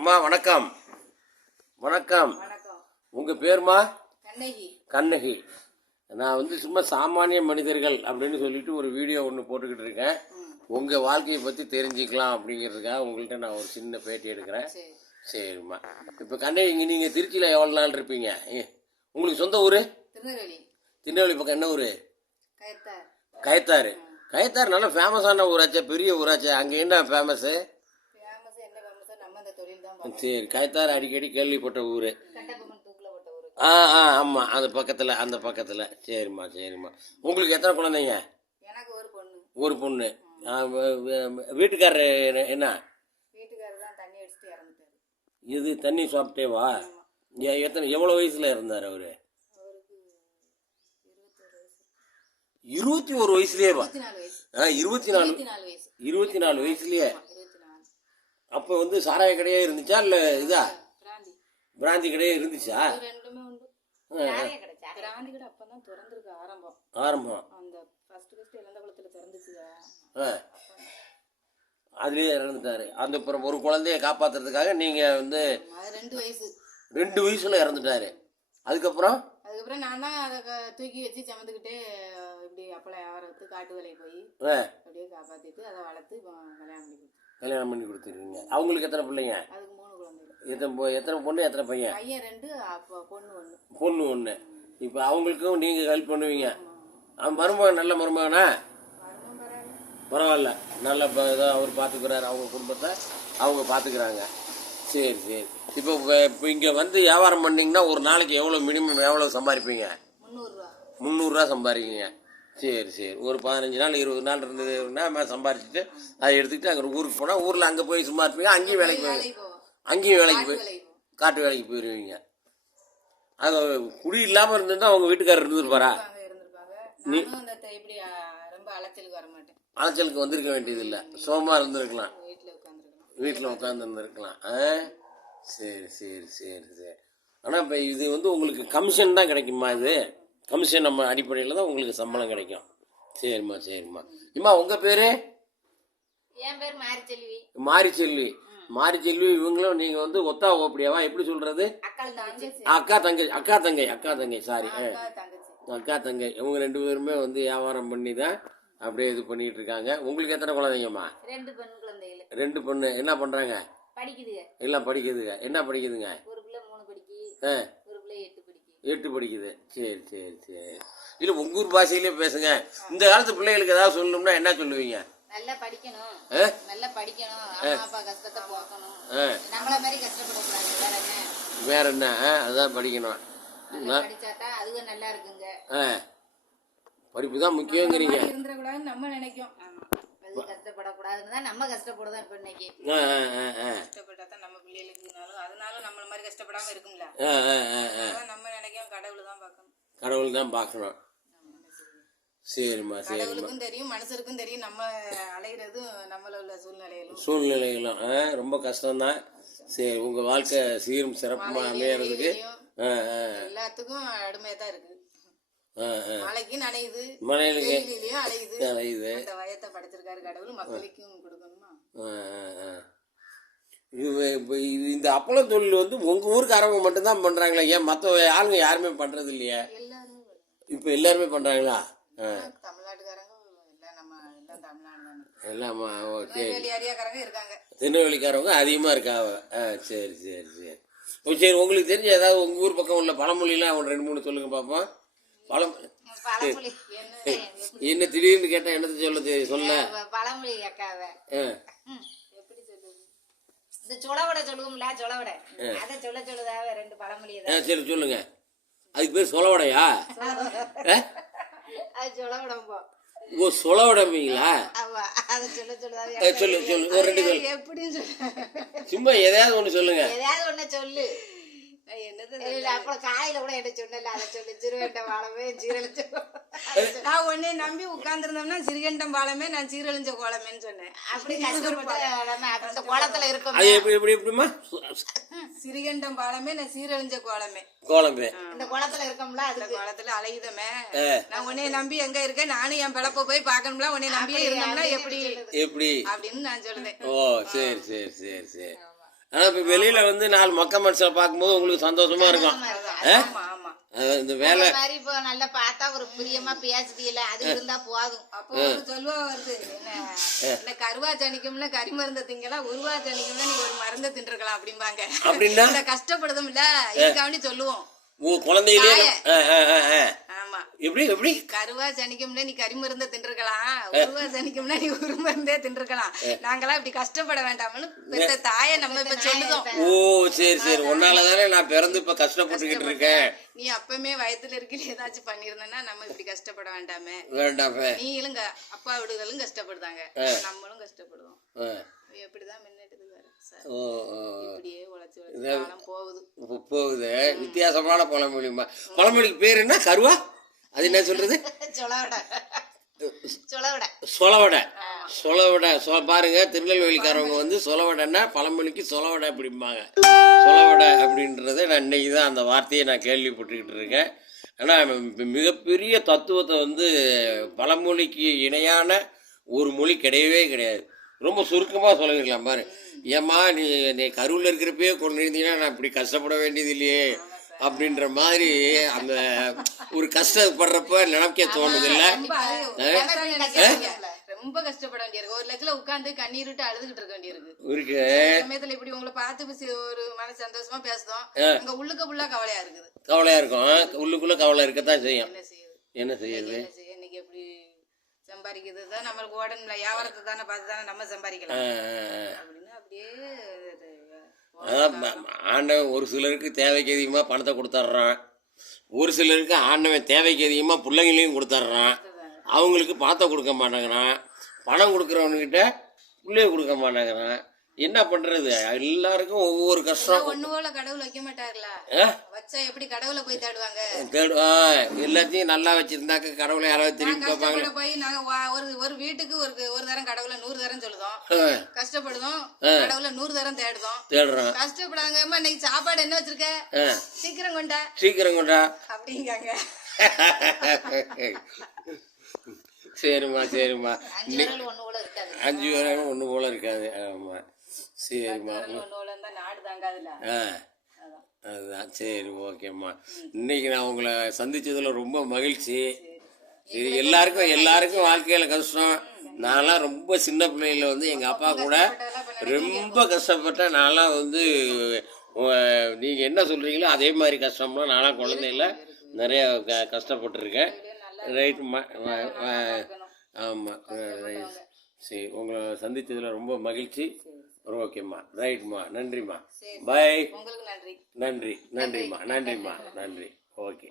அம்மா வணக்கம். வணக்கம். உங்கள் பேருமா? கண்ணகி. கண்ணகி. நான் சும்மா சாமானிய மனிதர்கள் அப்படின்னு சொல்லிட்டு ஒரு வீடியோ ஒன்று போட்டுக்கிட்டு இருக்கேன். உங்கள் வாழ்க்கையை பற்றி தெரிஞ்சுக்கலாம் அப்படிங்கிறதுக்காக உங்கள்கிட்ட நான் ஒரு சின்ன பேட்டி எடுக்கிறேன். சரிம்மா. இப்போ கண்ணகி, நீங்கள் திருச்சியில் எவ்வளோ நாள் இருப்பீங்க? உங்களுக்கு சொந்த ஊர்? திருநெல்வேலி. திருநெல்வேலி பக்கம் என்ன ஊர்? கயத்தார். கயத்தார். கயத்தார் நல்லா ஃபேமஸான ஊராச்சே, பெரிய ஊராச்சே. அங்கே என்ன ஃபேமஸு? சரி, கயத்தார் அடிக்கடி கேள்விப்பட்ட ஊர். ஆமாம், அந்த பக்கத்தில். சரிம்மா. உங்களுக்கு எத்தனை குழந்தைங்க? எனக்கு ஒரு பொண்ணு. ஒரு பொண்ணு. வீட்டுக்காரர் என்ன? வீட்டுக்காரர் தான் தண்ணி அடிச்சுட்டு இறந்துட்டாரு. இது தண்ணி சாப்பிட்டேவா? எவ்வளோ வயசில் இருந்தார் அவர்? 21 வயசுலேயேவா? 24 வயசுலேயே. அப்போ சாராய கடையே இருந்துச்சா இல்லை இதா பிராந்தி கடையே இருந்துச்சா? ரெண்டுமே உண்டு. பிராந்தி கடை அப்பதான் திறந்துருக்கு. ஆரம்பம் அந்த ஃபர்ஸ்ட் இளந்தகுளத்துல திறந்துச்சுங்க. அதுலயே இறந்துட்டாரு. அந்த அப்புறம் ஒரு குழந்தைய காப்பாத்துறதுக்காக நீங்க 2 வயசுல இறந்துட்டாரு. அதுக்கப்புறம் நான் தான் அதை தூக்கி வச்சு சமந்துக்கிட்டே இப்படி அப்பளம் வியாபாரத்து காட்டு வேலைக்கு போய் அப்படியே காப்பாத்திட்டு அதை வளர்த்து கல்யாணம் பண்ணி கொடுத்துருக்கீங்க. அவங்களுக்கு எத்தனை பிள்ளைங்க? அதுக்கு 3 குழந்தைங்க. எத்தனை பொண்ணு எத்தனை பையன்? பையன் 2, பொண்ணு 1. பொண்ணு 1. இப்போ அவங்களுக்கும் நீங்கள் ஹெல்ப் பண்ணுவீங்க. அவன் மருமகன் நல்ல மருமகனா? பரவாயில்ல, நல்ல அவர் பார்த்துக்கிறாரு. அவங்க குடும்பத்தை அவங்க பார்த்துக்கிறாங்க. சரி. இப்போ இங்கே வியாபாரம் பண்ணிங்கன்னா ஒரு நாளைக்கு எவ்வளோ சம்பாதிப்பீங்க? 300 சம்பாதிக்கீங்க. சரி. ஒரு 15 நாள் 20 நாள் இருந்ததுன்னா சம்பாரிச்சுட்டு அதை எடுத்துக்கிட்டு அங்கே ஊருக்கு போனால் ஊரில் அங்கே போய் சும்மா இருப்பீங்க. அங்கேயும் வேலைக்கு போய் காட்டு வேலைக்கு போயிடுவீங்க. அது குடி இல்லாமல் இருந்ததுன்னா அவங்க வீட்டுக்காரர் இருந்துருப்பாரா? நீ ரொம்ப அலைச்சலுக்கு வந்திருக்க வேண்டியது இல்லை, சோமா இருந்திருக்கலாம், வீட்டில் உட்காந்து இருந்திருக்கலாம். சரி. ஆனால் இப்போ இது உங்களுக்கு கமிஷன் தான் கிடைக்குமா? இது கமிஷன் நம்ம அடிப்படையில் தான் உங்களுக்கு சம்பளம் கிடைக்கும். சரிம்மா. இம்மா உங்கள் பேர்? என் பேர் மாரிச்செல்வி. இவங்களும் நீங்கள் ஒத்தா ஓப்படியாவா? எப்படி சொல்கிறது? அக்கா தங்கை. சாரி, அக்கா தங்கை. இவங்க 2 பேருமே வியாபாரம் பண்ணி தான் அப்படியே இது பண்ணிட்டு இருக்காங்க. உங்களுக்கு எத்தனை குழந்தைங்கம்மா? 2 பெண் குழந்தைகள். 2 பொண்ணு. என்ன பண்ணுறாங்க? படிக்குதுங்க. எல்லாம் படிக்குதுங்க. என்ன படிக்குதுங்க? ஒரு பிள்ளை 3 படிக்கு, ஒரு பிள்ளை 8 படிக்குது. சரி. இல்லை உங்க ஊர் பாஷையிலே பேசுங்க. இந்த காலத்து பிள்ளைகளுக்கு ஏதாவது சொல்லணும்னா என்ன சொல்லுவீங்க? நல்லா படிக்கணும். அம்மா அப்பா கஷ்டத்தை போக்கணும். நம்மள மாதிரி கஷ்டப்படக்கூடாது. வேற என்ன? அதான் படிக்கணும். படிச்சாதான் அதுவும் நல்லா இருக்குங்க. படிப்பு தான் முக்கியங்கிறீங்க. இருந்துடக்கூடாதுன்னு நம்ம நினைக்கும். கஷ்டப்படக்கூடாதுன்னு தான் நம்ம கஷ்டப்படுறோம். இப்போ இன்னைக்கு கஷ்டப்பட்டா தான் நம்ம பிள்ளைகளுக்குனாலும் அதனால நம்மள மாதிரி கஷ்டப்படாம இருக்கும்ல. நம்ம நினைக்கும் கடவுள் தான் பார்க்கணும். சரிம்மா. கடவுளுக்கும் தெரியும், மனுஷருக்கும் தெரியும் நம்ம அலைகிறது நம்மள உள்ள சூழ்நிலைகளும் ரொம்ப கஷ்டம்தான். சரி, உங்க வாழ்க்கை சீரும் சிறப்புமா அமையறதுக்கு எல்லாத்துக்கும் அடிமையா தான் இருக்கு. மழைக்கு நனையுது, வெயிலையும் அலையுது. அந்த வயத்தை படைச்சிருக்காரு கடவுள், மக்களுக்கும் கொடுக்கணுமா? இந்த அப்பளம் தொழில் உங்க ஊருக்காரங்க மட்டும்தான் பண்றாங்களா? ஏன் மற்ற ஆளுங்க யாருமே பண்றது இல்லையா? இப்ப எல்லாருமே பண்றாங்களா? தமிழ்நாட்டுக்காரங்க திருநெல்வேலிக்காரவங்க அதிகமா இருக்காங்க. சரி. உங்களுக்கு தெரிஞ்ச ஏதாவது உங்க ஊர் பக்கம் உள்ள பழமொழிலாம் 2-3 சொல்லுங்க பாப்போம். என்ன திடீர்னு கேட்டா என்னது சொல்ல? பழமொழி கேட்காவ எப்படி சொல்லுது? இந்த சொலவடை சொல்லுவோம்ல, சொலவடை அதை சொல்லுதாவ 2 பழமொழி. சரி சொல்லுங்க. அதுக்கு பேர் சொலவடையா? அது சொலவடம்போ. ஓ, சொலவடம்பீங்களா? சொல்லு ஒரு 2 சொல்லு. எப்படின்னு சொல்லு. சும்மா எதையாவது ஒன்று சொல்லுங்க. எதையாவது ஒன்று சொல்லு. அப்புறம் காயில கூட என்ன சொன்னல அதை சொல்லு. சிறுகண்டம் பாலமே சீரழிஞ்ச நான் உன்னை நம்பி உட்கார்ந்துருந்தோம்னா சிறுகண்டம் பாலமே நான் சீரழிஞ்ச கோலமேன்னு சொன்னேன். அப்படி கஷ்டப்பட்டு கோலத்துல இருக்கும். எப்படிமா? சிறுகண்டம் பாலமே நான் சீரழிஞ்ச கோலமே. இந்த குளத்துல இருக்கோம்ல, அந்த குளத்துல அலையுதமே. நான் உன்னை நம்பி எங்க இருக்கேன், நானும் என் பிழப்ப போய் பாக்கணும்ல. உன்னை நம்பியே இருந்தோம்னா எப்படி அப்படின்னு நான் சொல்லுவேன். ஓ சரி. ஆனால் இப்போ வெளியில் வந்து 4 மக்க மனுஷனை பார்க்கும்போது உங்களுக்கு சந்தோஷமா இருக்கும். ஆமா ஆமா இந்த வேலை இந்த மாதிரி இப்போ நல்லா பார்த்தா ஒரு பிரியமா பேசுதீல அது இருந்தா போதும். அப்போ சொல்லுவா வருது என்ன கருவா ஜனிக்கும்ல கறி மருந்த திங்கலாம், உருவா ஜனிக்கும்ல நீ ஒரு மருந்த தின்றுக்கலாம் அப்படிம்பாங்க. அப்படின்னா இந்த கஷ்டப்படுதும்ல இதுக்காண்டி சொல்லுவோம். குழந்தையிலே ஆமா எப்படி எப்படி கருவா ஜனிக்கும்ல நீ கறி மருந்த தின்றுக்கலாம், உருவா ஜனிக்கும்ல நீ ஒரு மருந்தே தின்றுக்கலாம், நாங்களாம் இப்படி கஷ்டப்பட வேண்டாம்னு பெத்த தாயை நம்ம இப்ப சொல்லுதோம். ஓ சரி சரி, உன்னாலதானே நான் பிறந்து இப்ப கஷ்டப்பட்டுக்கிட்டு இருக்கேன். நீ அப்பமே வயத்துல இருக்கல ஏதாச்சும் பண்ணிருந்தா நம்ம இப்படி கஷ்டப்பட வேண்டாமே. நீங்களும் அப்பா விடுகளும் கஷ்டப்படுதாங்க, நம்மளும் கஷ்டப்படுவோம். எப்படிதான் முன்னேற்றது இப்படியே உழைச்சு காலம் போகுது. வித்தியாசமான பழமொழிமா. பழமொழிக்கு பேர் என்ன? கருவா, அது என்ன சொல்றது? சொலவடை. பாருங்க, திருநெல்வேலிக்காரவங்க வந்து சொலவடைன்னா பழமொழிக்கு சொலவடை அப்படிம்பாங்க. சொலவடை அப்படின்றத நான் இன்னைக்கு தான் அந்த வார்த்தையை நான் கேள்விப்பட்டுக்கிட்டு இருக்கேன். ஆனால் மிகப்பெரிய தத்துவத்தை வந்து பழமொழிக்கு இணையான ஒரு மொழி கிடையவே கிடையாது. ரொம்ப சுருக்கமாக சொல்லிடலாம் பாரு. ஏம்மா நீ கருவில் இருக்கிறப்பயே கொண்டு இருந்தீங்கன்னா நான் இப்படி கஷ்டப்பட வேண்டியது இல்லையே அப்படின்ற மாதிரி அந்த ஒரு கஷ்டப்படுறப்ப நினைக்க தோணுது இல்ல? ரொம்ப கஷ்டப்பட வேண்டியிருக்கு. ஒரு லட்சத்துல உட்காந்து கண்ணீர் விட்டு அழுதுகிட்டு இருக்க வேண்டியிருக்கு இருக்கு. சமயத்துல இப்படி உங்களை பார்த்து ஒரு மன சந்தோஷமா பேசுதோம், உங்க உள்ளுக்கு ஃபுல்லா கவலையா இருக்குது. கவலையா இருக்கும், உள்ளுக்குள்ள கவலை இருக்கத்தான் செய்யும். என்ன செய்யுது? இன்னைக்கு எப்படி சம்பாதிக்கிறது தான் நம்மளுக்கு உடனே வியாபாரத்தை தானே பார்த்து தானே நம்ம சம்பாதிக்கலாம் அப்படின்னு அப்படியே ஆண்டவன் ஒரு சிலருக்கு தேவைக்கு அதிகமாக பணத்தை கொடுத்துட்றான், ஒரு சிலருக்கு ஆண்டவன் தேவைக்கு அதிகமாக பிள்ளைங்களையும் கொடுத்துட்றான். அவங்களுக்கு பணத்தை கொடுக்க மாட்டேங்கிறான், பணம் கொடுக்குறவனுக்கிட்ட பிள்ளைய கொடுக்க மாட்டேங்கிறான். என்ன பண்றது? எல்லாருக்கும் ஒவ்வொரு கஷ்டம். ஒண்ணு போல கடவுள் வைக்க மாட்டாங்களா? வச்சா எப்படி கடவுளை போய் தேடுவாங்க? எல்லாத்தையும் நல்லா வச்சிருந்தாக்க கடவுளை யாராவது திரும்பி பார்ப்பாங்க. போய் நாங்க ஒரு வீட்டுக்கு ஒரு தரம் கடவுளை 100 தரம் சொல்லுதோம், கஷ்டப்படுதோம், கடவுளை 100 தரம் தேடுறோம். கஷ்டப்படாங்க, இன்னைக்கு சாப்பாடு என்ன வச்சிருக்க, சீக்கிரம் கொண்டா அப்படிங்காங்க. சரிம்மா 5 விரல் ஒண்ணு போல இருக்காது. ஆமா சரிம்மா, நாடு தாங்காதுல. அதுதான். சரி ஓகேம்மா, இன்னைக்கு நான் உங்களை சந்திச்சதுல ரொம்ப மகிழ்ச்சி. இது எல்லாருக்கும் வாழ்க்கையில கஷ்டம். நான்லாம் ரொம்ப சின்ன பிள்ளையில வந்து எங்க அப்பா கூட ரொம்ப கஷ்டப்பட்டேன். நான்லாம் வந்து நீங்க என்ன சொல்றீங்களோ அதே மாதிரி கஷ்டம்லாம் நான்லாம் குழந்தையில நிறைய கஷ்டப்பட்டுருக்கேன். ரைட்மா. ஆமாம் ரைட். சரி, உங்களை சந்தித்ததில் ரொம்ப மகிழ்ச்சி. ஓகேம்மா, ரைட்மா, நன்றிம்மா, பாய். நன்றிம்மா, நன்றி. ஓகே.